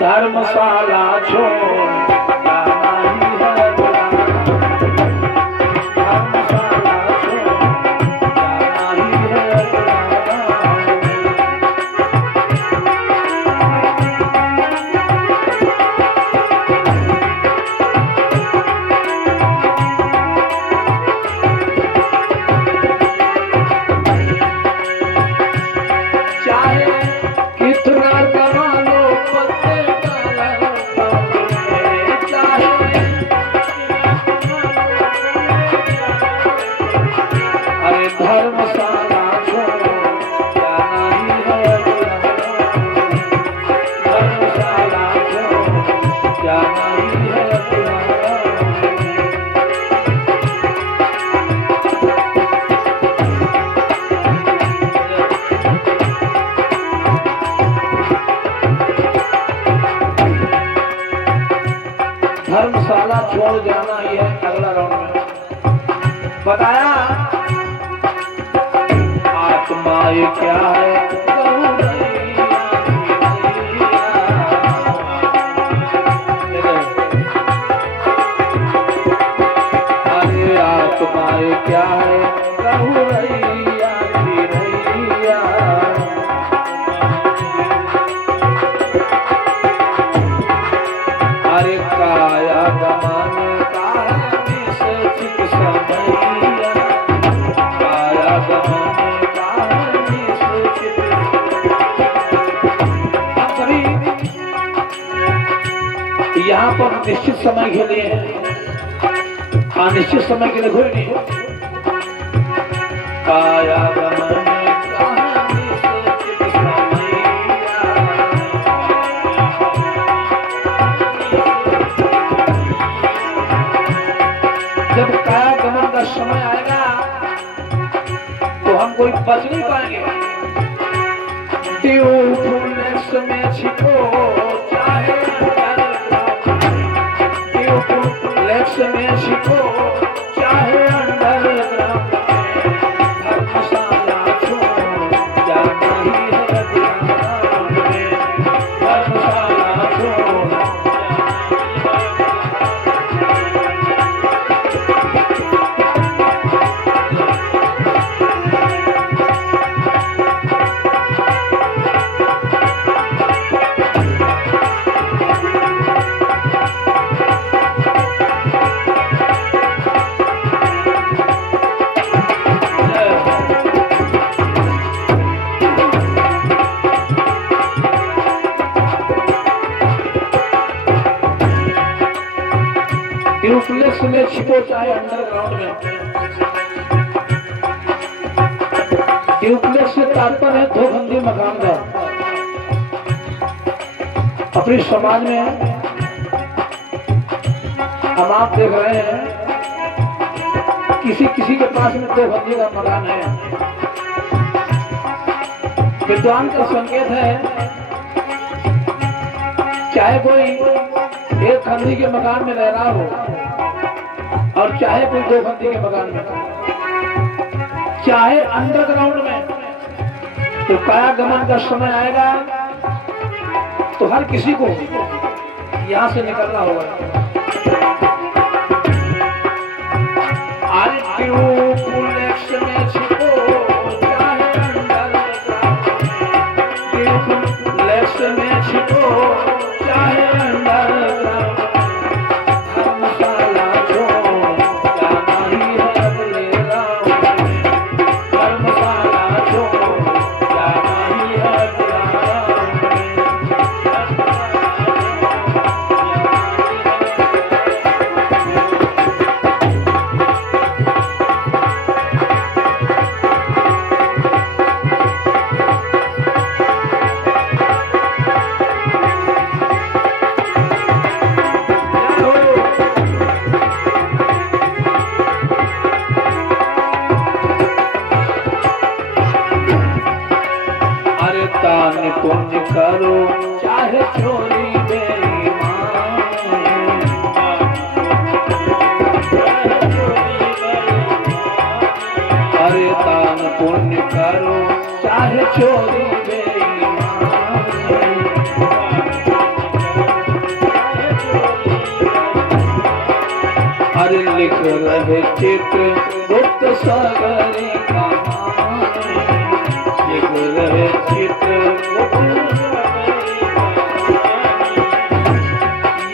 धर्मशाला छोड़ जाना ही है बुलाना। धर्मशाला छोड़ जाना ही है बुलाना। चाहे कितना कमा लो पत्ते धर्मशाला छोड़ो जाना ही है बुलाना। धर्मशाला छोड़ो जाना ही है बुलाना। धर्मशाला छोड़ जाना ही है अगला राउंड में बताया। आत्मा ये क्या है अरे आत्मा ये क्या है कहू रैया रैया। अरे काया गमान का निश्चित समैया। काया गमान यहाँ पर निश्चित समय के लिए अनिश्चित समय के लिए कोई नहीं। काया गमन जब काया गमन का समय आएगा तो हम कोई बच नहीं पाएंगे। में छिपो चाहे में छिपो चाहे अंडरग्राउंड। धर्मशाला छोड़ जाना ही है बुलाना। धर्मशाला छोड़ न्यूक्लियस में छिपो चाहे अंडरग्राउंड में। न्यूक्लियस से तात्पर्य है धोखंडी मकान का। अपने समाज में हम आप देख रहे हैं किसी किसी के पास में धोखंडी का मकान है। विद्वान का संकेत है चाहे कोई एक खंडी के मकान में रह रहा हो और चाहे कोई दो खंडी के मकान में, चाहे अंडरग्राउंड में, तो काया गमन का समय आएगा तो हर किसी को यहाँ से निकलना होगा। में छिपो चाहे अंडरग्राउंड। धर्मशाला छोड़ जाना ही है बुलेरा। धर्मशाला छोड़ जाना ही है बुलेरा। पुण्य करो चाहे छोरी बेईमान। अरे दान पुण्य करो चाहे छोरी बेईमान। रहे चित्र गुप्त सागरी कहानी, लिख रहे चित्र गुप्त सागरी कहानी।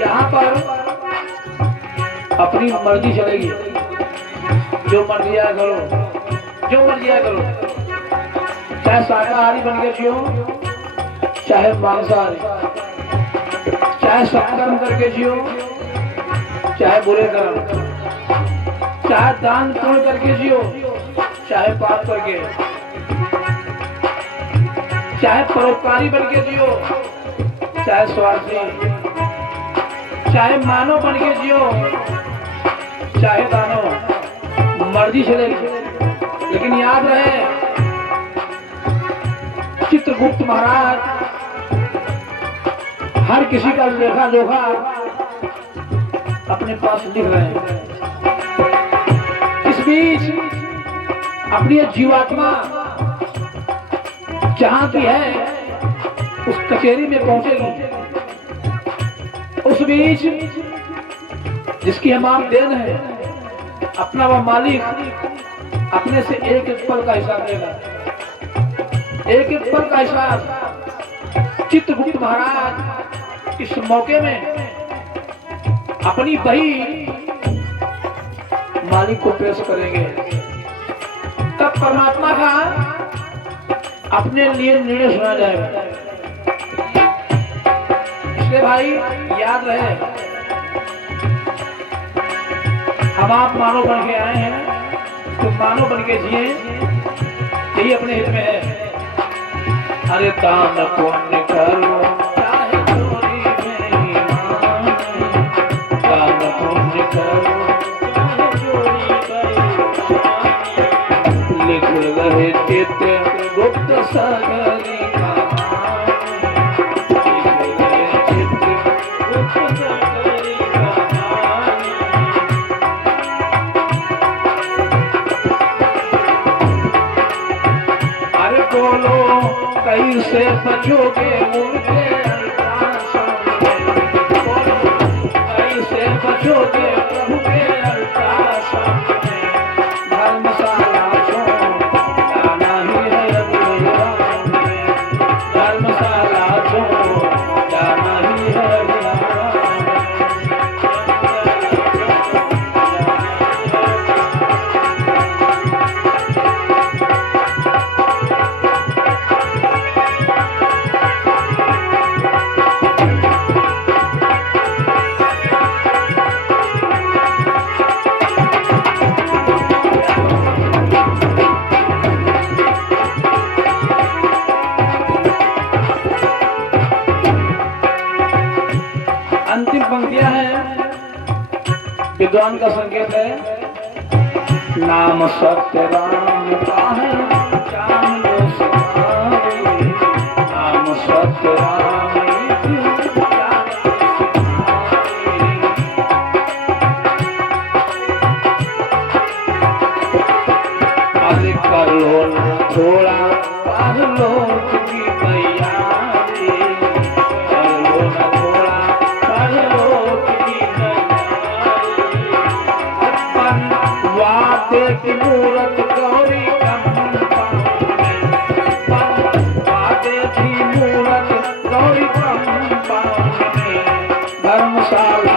यहाँ पर अपनी मर्जी चलेगी, जो मर्जी आया करो, जो मर्जी आया करो, चाहे शाकाहारी बन के जियो, चाहे मांसाहारी, चाहे सत्कर्म करके जियो, चाहे बुरे कर्म, चाहे दान पुण्य करके जियो, चाहे पाप करके, चाहे परोपकारी बन के जियो, चाहे स्वार्थी, चाहे मानव बन के जियो, चाहे दानव, मर्जी चलेगी। लेकिन याद रहे चित्रगुप्त महाराज हर किसी का लेखा जोखा अपने पास लिख रहे हैं। इस बीच अपनी जीवात्मा जहां की है उस कचेरी में पहुंचेगी। उस बीच जिसकी हम आप देन है, अपना वह मालिक अपने से एक एक पल का हिसाब लेगा, एक एक पल का हिसाब। चित्रगुप्त महाराज इस मौके में अपनी बही मालिक को पेश करेंगे। तब परमात्मा का अपने लिए निर्णय सुना जाएगा। इसलिए भाई याद रहे, हम आप मानव बन के आए हैं तो मानव बन के जिए, यही अपने हित में है। अरे दान पुण्य करो चाहे चोरी में ईमान, दान पुण्य करो चाहे चोरी में ईमान, लिख रहे चित्र गुप्त सागरी कहानी, लिख रहे चित्र गुप्त सागरी कहानी। अरे बोलो कैसे बचोगे उनके अल्ताशान में, कैसे बचोगे प्रभु के अल्ताशान में। धर्मशाला छोड़ जाना ही है अगले राम में, धर्मशाला छोड़ जाना ही है अगले राम में। अंतिम पंक्तियां हैं, विद्वान का संकेत है। नाम सत्य राम का है जान लो सिधारे, नाम सत्य राम जान लो सिधारे। कर लो ना थोड़ा पार लो की तैयारी, कर लो ना थोड़ा पार लो की तैयारी। अपन वादे की मूरत गौरी कम पाँव में, वादे की मूरत गौरी कम पाँव में। धर्मशाला